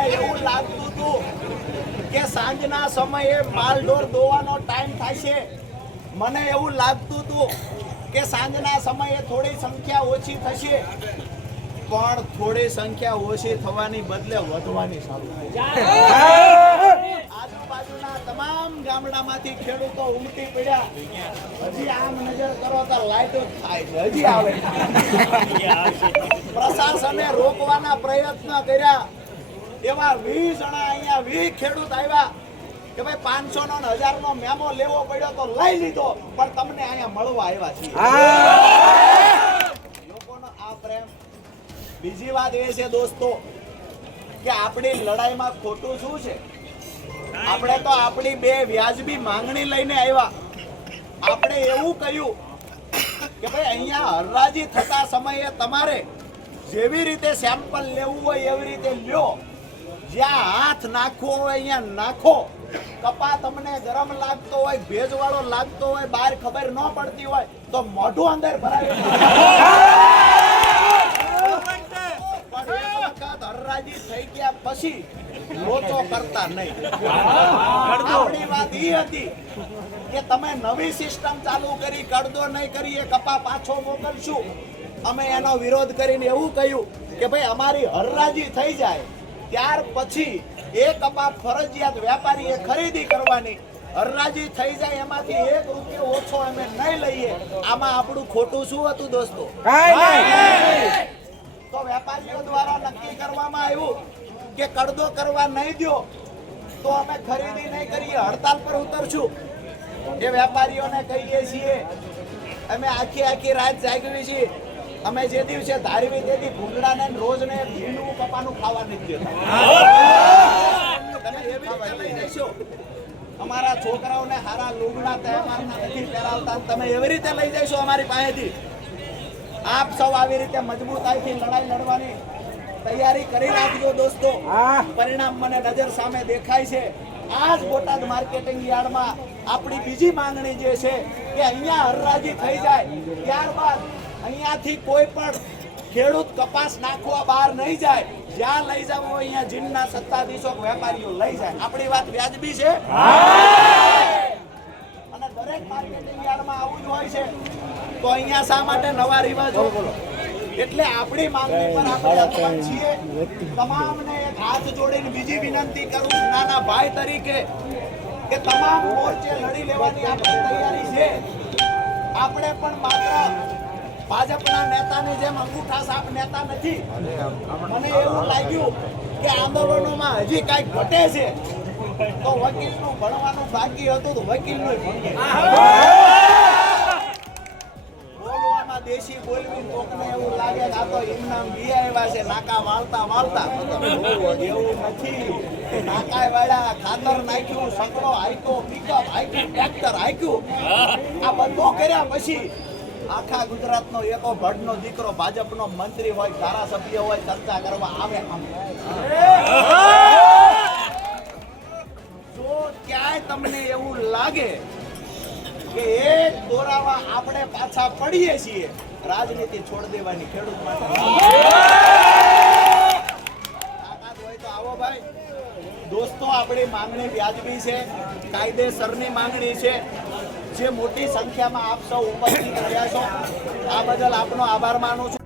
મને એવું લાગતું હતું કે સાંજના સમયે માલઢોર દોવાનો ટાઈમ થશે. મને એવું લાગતું હતું કે સાંજના સમયે થોડી સંખ્યા ઓછી થશે, પણ થોડી સંખ્યા ઓછી થવાની બદલે વધવાની શરૂ થઈ. આજુબાજુના તમામ ગામડામાંથી ખેડૂતો ઉમટી પડ્યા. હજી આમ નજર કરો તો લાઈટો થાય છે, હજી આવે. પ્રશાસને રોકવાના પ્રયત્ન કર્યા. એવા 20 જણા અહીંયા 20 ખેડૂત આવ્યા કે ભાઈ 500 નો 1000 નો મેમો લેવો પડ્યો તો લઈ લીધો, પણ તમને અહીંયા મળવા આવ્યા છીએ. લોકોનો આ પ્રેમ. બીજી વાત એ છે દોસ્તો કે આપણી લડાઈમાં ખોટું શું છે? આપણે તો આપણી બે વ્યાજબી માંગણી લઈને આવ્યા. આપણે એવું કહ્યું કે ભાઈ અહીંયા હરાજી થતા સમયે તમારે જેવી રીતે સેમ્પલ લેવું હોય એવી રીતે લ્યો, જ્યાં હાથ નાખવો હોય અહીંયા નાખો. કપા તમને ગરમ લાગતો હોય, ભેજવાળો લાગતો હોય, બહાર ખબર ન પડતી હોય તો મોઢું અંદર ભરાવી. હરાજી થઈ ગયા પછી લોચો કરતા નહીં. આપણી વાત એ હતી કે તમે નવી સિસ્ટમ ચાલુ કરી, કડદો નહીં કરી, એ કપા પાછો મોકલશું. અમે એનો વિરોધ કરીને એવું કહ્યું કે ભાઈ અમારી હરાજી થઈ જાય ત્યાર પછી એ કપા ફરજિયાત વેપારીએ ખરીદી કરવાની. હરાજી થઈ જાય એમાંથી 1 રૂપિયો ઓછો અમે નહીં લઈએ. આમાં આપણું ખોટું શું હતું દોસ્તો? તો વેપારીઓ દ્વારા નક્કી કરવામાં આવ્યું કે કડદો કરવા નહીં દો તો અમે ખરીદી નહીં કરીએ, હડતાલ પર ઉતરશું. એ વેપારીઓને કહીએ છીએ અમે આખી રાત જાગવી છીએ. અમે જે દિવસે ધારવી તેથી ભૂંગળાને રોજને ભીનું કપાનું ખાવા નથી દેતા. તમે એવી રીતે લઈ જશો. અમારા છોકરાઓને હારા લુગડા તહેવારના નથી પહેરાવતા, તમે એવી રીતે લઈ જશો અમારી પાસેથી. આપ સૌ આવી રીતે મજબૂતાઈથી લડાઈ લડવાની તૈયારી કરી રાખજો દોસ્તો. પરિણામ મને નજર સામે દેખાય છે. આજ બોટાદ માર્કેટિંગ યાર્ડમાં આપણી બીજી માંગણી જે છે કે અહીંયા હરાજી થઈ જાય ત્યારબાદ અહીંયાથી કોઈ પણ ખેડૂત કપાસ નાખવા બહાર નહીં જાય. જ્યાં લઈ જવો અહીંયા જીનના સત્તાધીશો વેપારીઓ લઈ જાય. આપણી વાત વ્યાજબી છે અને દરેક માર્કેટિંગ યાર્ડમાં આવું જ હોય છે. તો અહીંયા શા માટે નવા રિવાજો? એટલે આપણી માંગણી પર આપણે અકબંધ છીએ. તમામને એક હાથ જોડીને બીજી વિનંતી કરું નાના ભાઈ તરીકે કે તમામ મોરચે લડી લેવાની આપણી તૈયારી છે. આપણે પણ માત્ર ભાજપના નેતાની જેમ અંગૂઠા સાપ નેતા નથી. મને એવું લાગ્યું કે આંદોલનોમાં હજી કાંઈક ઘટે છે તો વકીલનું ભણવાનું બાકી હતું તો વકીલનું ભણીએ. બોલવામાં દેશી બોલવી કોકને એવું લાગે કે આ તો ઇનામ બી આવ્યા છે નાકા વાળતા. એવું નથી. નાકા વાળા, ખાતર નાખ્યું, સકડો હાઈકો, પિકઅપ હાઈક્યું, ટ્રેક્ટર હાઈક્યું. આ બધું કર્યા પછી આખા ગુજરાતનો એકો ભડનો દીકરો ભાજપનો મંત્રી હોય, ધારાસભ્ય હોય, ચર્ચા કરવા આવે. જો ક્યાંય તમને એવું લાગે કે એક દોરાવા આપણે પાછા પડીએ છીએ, રાજનીતિ છોડી દેવાની ખેડૂત માટે તાકાત હોય તો આવો ભાઈ. દોસ્તો આપણી માંગણી વ્યાજબી છે, કાયદેસરની માંગણી છે. જે મોટી સંખ્યામાં આપ સૌ ઉપસ્થિત રહ્યા છો આ બદલ આપનો આભાર માનું છું.